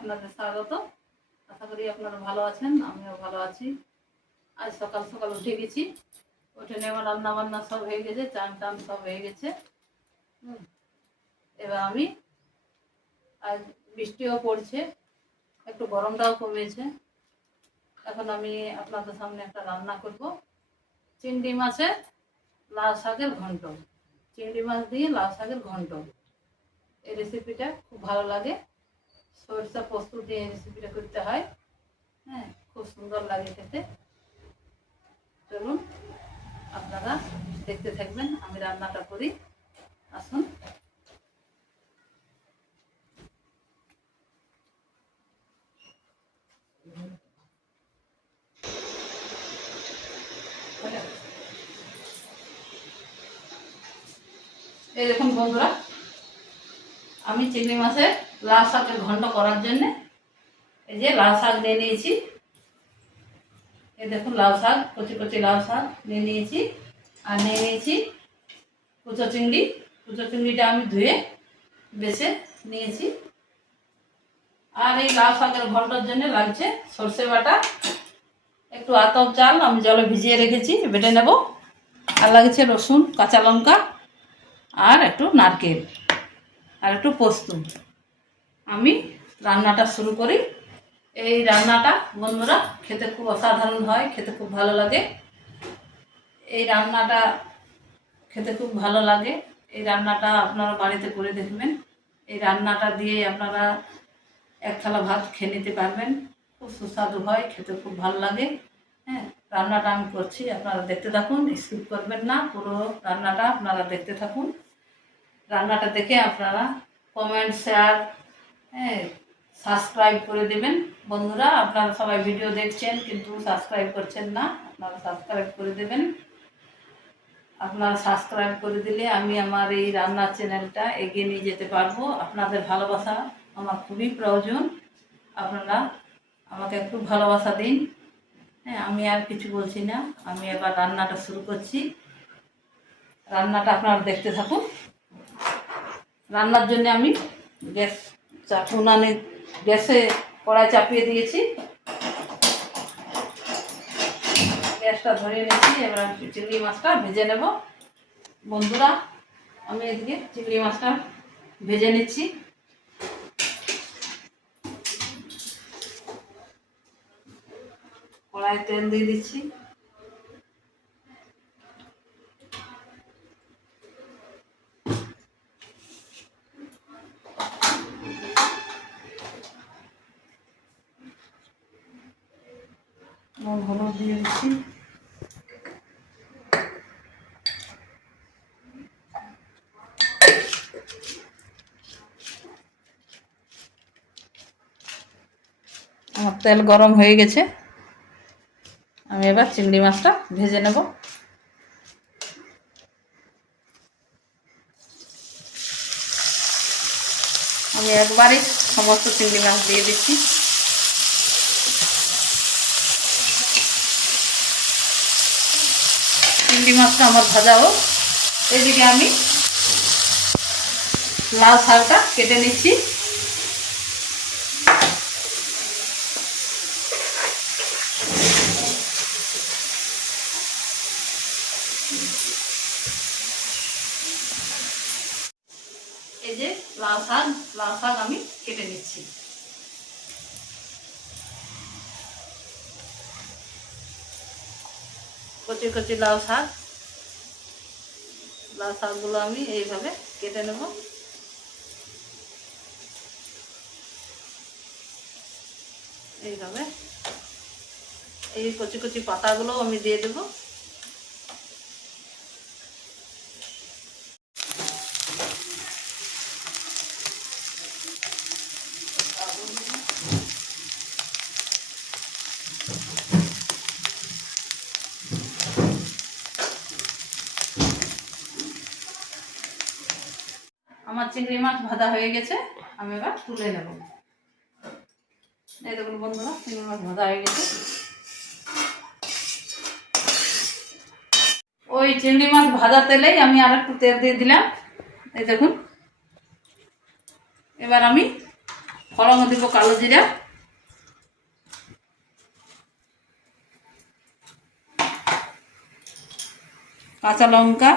আপনাদের স্বাগত। আশা করি আপনারা ভালো আছেন আমিও ভালো আছি। আজ সকাল সকাল উঠে গেছি। উঠে নেওয়া রান্না বান্না সব হয়ে গেছে চান টান সব হয়ে গেছে। হুম। এবার আমি আজ বৃষ্টিও পড়ছে একটু গরমটাও কমেছে। এখন আমি আপনাদের সামনে একটা রান্না করব। চিংড়ি মাছের লাল শাকের ঘন্ট। চিংড়ি মাছ দিয়ে লাল শাকের ঘন্ট। এই রেসিপিটা খুব ভালো লাগে। সরিষা পোস্ত দিয়ে রেসিপিটা করতে হয়। হ্যাঁ খুব সুন্দর লাগে খেতে। চলুন, আপনারা দেখতে থাকবেন, আমি রান্নাটা করি। আসুন। এই দেখুন বন্ধুরা, আমি চিংড়ি মাছের লাল শাকের ঘন্ট করার জন্য, এই যে লাল শাক নিয়ে নিয়েছি। এই দেখুন লাল শাক, কচি কচি লাল শাক নিয়ে নিয়েছি আর নিয়ে নিয়েছি কুচো চিংড়ি। কুচো চিংড়িটা আমি ধুয়ে বেছে নিয়েছি। আর এই লাল শাকের ঘণ্টার জন্য লাগছে সর্ষে বাটা। একটু আতপ চাল আমি জলে ভিজিয়ে রেখেছি, বেটে নেব। আর লাগছে রসুন, কাঁচা লঙ্কা আর একটু নারকেল। আর একটু পোস্ত। আমি রান্নাটা শুরু করি। এই রান্নাটা বন্ধুরা খেতে খুব অসাধারণ হয়, খেতে খুব ভালো লাগে। এই রান্নাটা খেতে খুব ভালো লাগে। এই রান্নাটা আপনারা বাড়িতে করে দেখবেন। এই রান্নাটা দিয়ে আপনারা এক থালা ভাত খেয়ে নিতে পারবেন। খুব সুস্বাদু হয়, খেতে খুব ভালো লাগে। হ্যাঁ রান্নাটা আমি করছি, আপনারা দেখতে থাকুন, স্কিপ করবেন না, পুরো রান্নাটা আপনারা দেখতে থাকুন। রান্নাটা দেখে আপনারা কমেন্ট শেয়ার হ্যাঁ সাবস্ক্রাইব করে দেবেন। বন্ধুরা, আপনারা সবাই ভিডিও দেখছেন, কিন্তু সাবস্ক্রাইব করছেন না। আপনারা সাবস্ক্রাইব করে দেবেন। আপনারা সাবস্ক্রাইব করে দিলে আমি আমার এই রান্নার চ্যানেলটা এগিয়ে নিয়ে যেতে পারব। আপনাদের ভালোবাসা আমার খুবই প্রয়োজন। আপনারা আমাকে একটু ভালোবাসা দিন। হ্যাঁ আমি আর কিছু বলছি না। আমি এবার রান্নাটা শুরু করছি। রান্নাটা আপনারা দেখতে থাকুন। রান্নার জন্য আমি গ্যাস উনানে গ্যাসে কড়াই চাপিয়ে দিয়েছি। গ্যাসটা ধরিয়ে নিয়েছি, এবার চিংড়ি মাছটা ভেজে নেব। বন্ধুরা, আমি এদিকে চিংড়ি মাছটা ভেজে নিচ্ছি। কড়াই তেল দিয়ে দিচ্ছি নুন হলুদ দিয়ে দিচ্ছি আমার তেল গরম হয়ে গেছে। আমি এবার চিংড়ি মাছটা ভেজে নেব। আমি একবারই সমস্ত চিংড়ি মাছ দিয়ে দিচ্ছি। চিংড়ি মাছটা আমার ভাজা হোক। এদিকে আমি লাল শাকটা কেটে নিচ্ছি এই যে লাল শাক লাল শাক আমি কেটে নিচ্ছি। কচি কচি লাল শাক। লাল শাকগুলো আমি এইভাবে কেটে নেব। এইভাবে। এই কচি কচি পাতাগুলো আমি দিয়ে দেবো। আমার চিংড়ি মাছ ভাজা হয়ে গেছে, আমি এবার তুলে নেব। এই দেখুন বন্ধুরা, চিংড়ি মাছ ভাজা হয়ে গেছে। ওই চিংড়ি মাছ ভাজা তেলেই আমি আর একটু তেল দিয়ে দিলাম। এই দেখুন। এবার আমি ফলং দিব কালো জিরা। কাঁচা লঙ্কা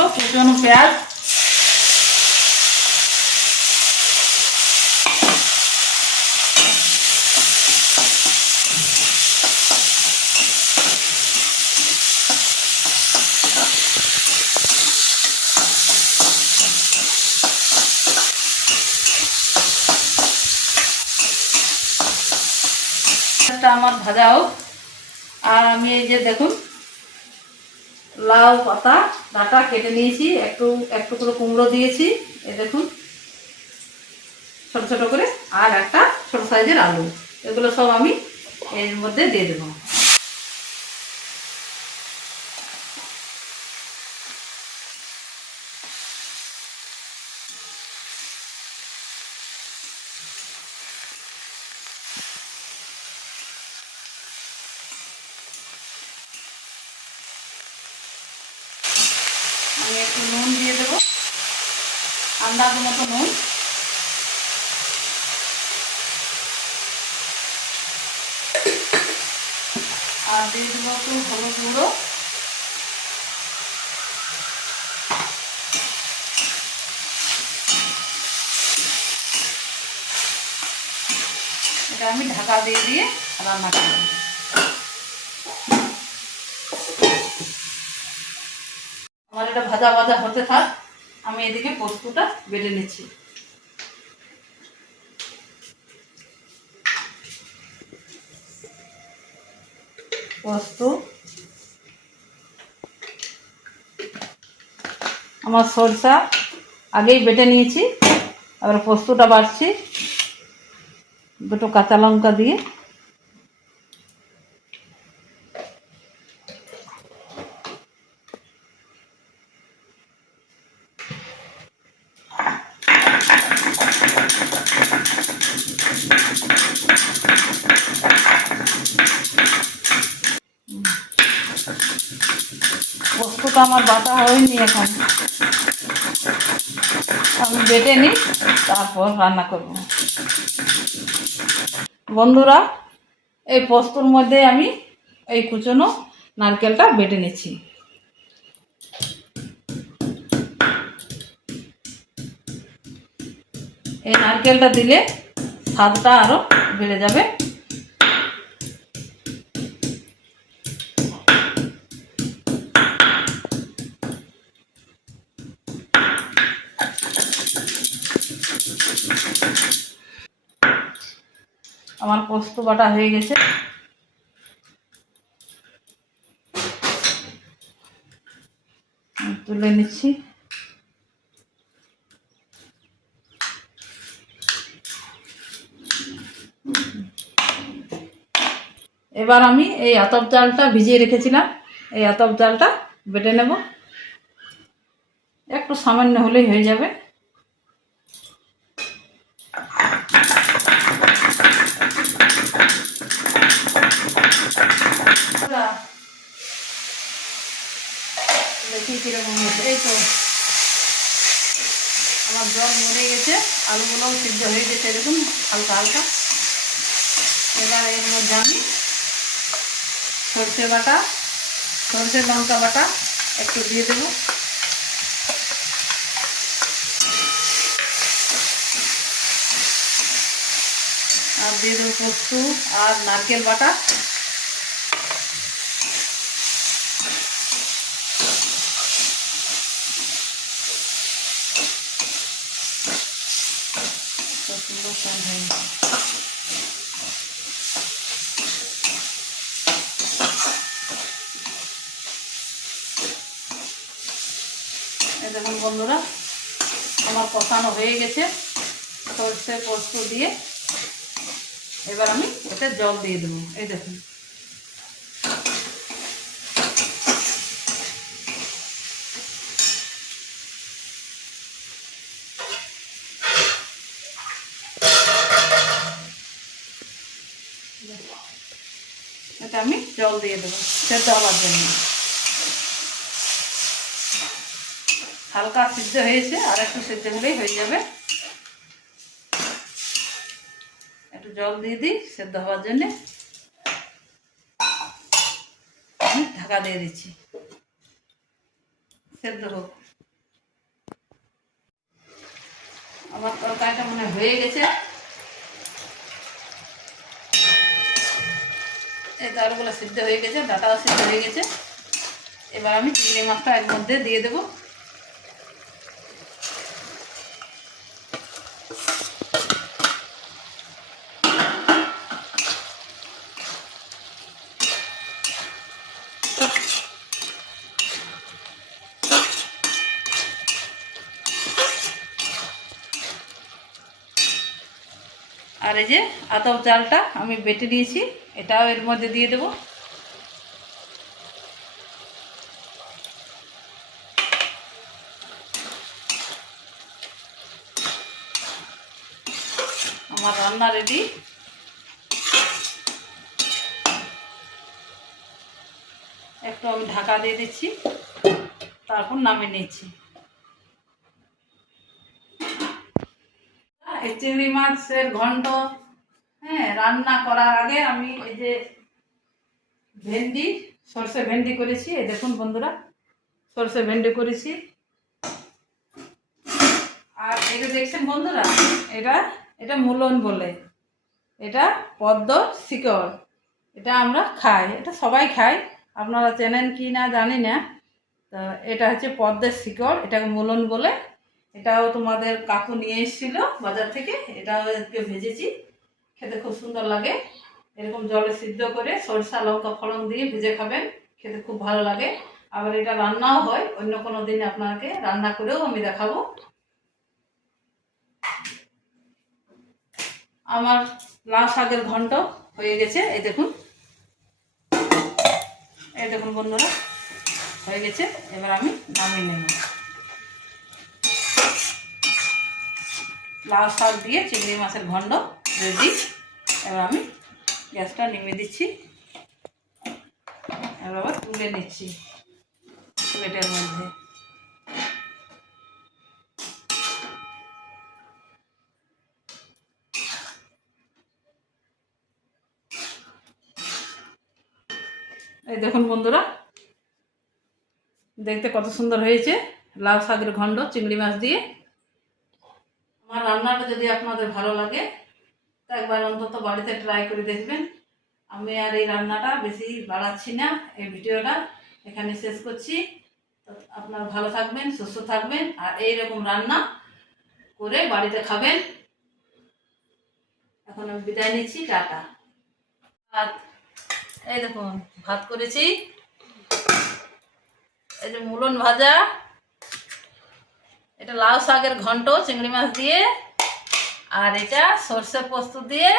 দেবো কুচনো পেঁয়াজ পেঁয়াজটা আমার ভাজা হোক। আর আমি এই যে দেখুন, লাউ পাতা, ডাটা কেটে নিয়েছি, একটু একটু করে কুমড়ো দিয়েছি এ দেখুন। ছোট ছোট করে, আর একটা ছোট সাইজের আলু। এগুলো সব আমি এর মধ্যে দিয়ে দেবো। আমি একটু নুন দিয়ে দেবো। আন্দাজ মতো নুন। আর দিয়ে দেবো একটু হলুদ গুঁড়ো। এটা আমি ঢাকা দিয়ে দিয়ে রান্না করব। এটা ভাজা ভাজা হতে থাক, আমি এদিকে পোস্তটা বেটে নিচ্ছি। পোস্ত। আমার সরষা আগেই বেটে নিয়েছি আবার পোস্তটা বাড়ছি দুটো কাঁচা লঙ্কা দিয়ে পোস্তটা আমার বাটা হয়নি এখন। আমি বেটে নিই, তারপর রান্না করব। বন্ধুরা, এই পোস্তর মধ্যে আমি এই কুচনো নারকেলটা বেটে নিচ্ছি। এই নারকেলটা দিলে স্বাদটা আরও বেড়ে যাবে। আমার পোস্ত বাটা হয়ে গেছে। তুলে নিচ্ছি। এবার আমি এই আতপ চালটা ভিজিয়ে রেখেছিলাম। এই আতপ চালটা বেটে নেব। একটু সামান্য হলেই হয়ে যাবে। দেখি কীরকম হয়েছে এই তো আমার জল মরে গেছে আলুগুলোও সিদ্ধ হয়ে গেছে এরকম হালকা হালকা এবার এর মধ্যে আমি সর্ষে বাটা সর্ষে লঙ্কা বাটা একটু দিয়ে দেবো আর দিয়ে দেবো পোস্ত আর নারকেল বাটা তো সুন্দর সেন্ট হয়ে গেছে এই দেখুন বন্ধুরা, আমার কষানো হয়ে গেছে। সর্ষে পোস্ত দিয়ে এবার আমি এতে জল দিয়ে দেবো। এই দেখুন। এটা আমি জল দিয়ে দেবো। সেদ্ধ হওয়ার জন্য। হালকা সিদ্ধ হয়েছে, আর একটু সিদ্ধ হলেই হয়ে যাবে। একটু জল দিয়ে দিই সেদ্ধ হওয়ার জন্যে। আমি ঢাকা দিয়ে দিচ্ছি। সেদ্ধ হোক। আমার তরকারিটা মনে হয় গেছে। এই দালগুলো সিদ্ধ হয়ে গেছে, ডাটাও সিদ্ধ হয়ে গেছে। এবার আমি চিংড়ি মাছটা এর মধ্যে দিয়ে দেবো। আর এই যে আতপ চালটা আমি বেটে দিয়েছি এটাও এর মধ্যে দিয়ে দেবো। আমার রান্না রেডি একটু আমি ঢাকা দিয়ে দিচ্ছি, তারপর নামিয়ে নিচ্ছি। এই চিংড়ি মাছের ঘন্ট হ্যাঁ রান্না করার আগে আমি এই যে ভেন্ডি, সর্ষে ভেন্ডি করেছি। এই দেখুন বন্ধুরা, সর্ষে ভেন্ডি করেছি। আর এটা দেখছেন বন্ধুরা, এটা এটা মূলন বলে। এটা পদ্ম শিকড়, এটা আমরা খাই, এটা সবাই খাই আপনারা চেনেন কি না জানি না। তো এটা হচ্ছে পদ্মের শিকড়, এটাকে মূলন বলে। এটাও তোমাদের কাকু নিয়ে এসেছিল বাজার থেকে, এটাও আজকে ভেজেছি। খেতে খুব সুন্দর লাগে। এরকম জলে সিদ্ধ করে সরষা, লঙ্কা ফলন দিয়ে ভেজে খাবেন, খেতে খুব ভালো লাগে। আবার এটা রান্নাও হয়, অন্য কোনো দিন আপনাকে রান্না করেও আমি দেখাবো। আমার লাল শাকের ঘন্ট হয়ে গেছে, এই দেখুন। এই দেখুন বন্ধুরা, হয়ে গেছে। এবার আমি নামিয়ে নেব। লাল শাক দিয়ে চিংড়ি মাছের ঘন্ট রেডি। এবার আমি গ্যাসটা নেমে দিচ্ছি। এবার আবার তুলে নিচ্ছি প্লেটের মধ্যে। এই দেখুন বন্ধুরা, দেখতে কত সুন্দর হয়েছে। লাউ শাকের ঘন্ট, চিংড়ি মাছ দিয়ে। আমার রান্নাটা যদি আপনাদের ভালো লাগে, তো একবার অন্তত বাড়িতে ট্রাই করে দেখবেন। আমি আর এই রান্নাটা বেশি বাড়াচ্ছি না, এই ভিডিওটা এখানে শেষ করছি। আপনারা ভালো থাকবেন, সুস্থ থাকবেন, আর এই রকম রান্না করে বাড়িতে খাবেন। এখন আমি বিদায় নিচ্ছি, টাটা। ভাত, এই দেখুন, ভাত করেছি। এই যে মুলন ভাজা। এটা লাউ শাকের ঘন্ট চিংড়ি মাছ দিয়ে আর এটা সর্ষে পোস্ত দিয়ে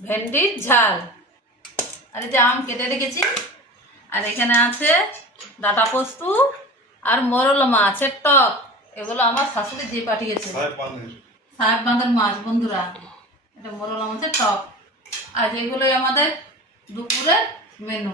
ভেন্ডির ঝাল। আর এটা আম কেটে রেখেছি আর এখানে আছে ডাটা পোস্ত আর মরল মাছের টক। এগুলো আমার শাশুড়ি দিয়ে পাঠিয়েছে। সাহেব বাঁধের। মাছ বন্ধুরা। এটা মরল মাছের টক। আর এগুলোই আমাদের দুপুরের মেনু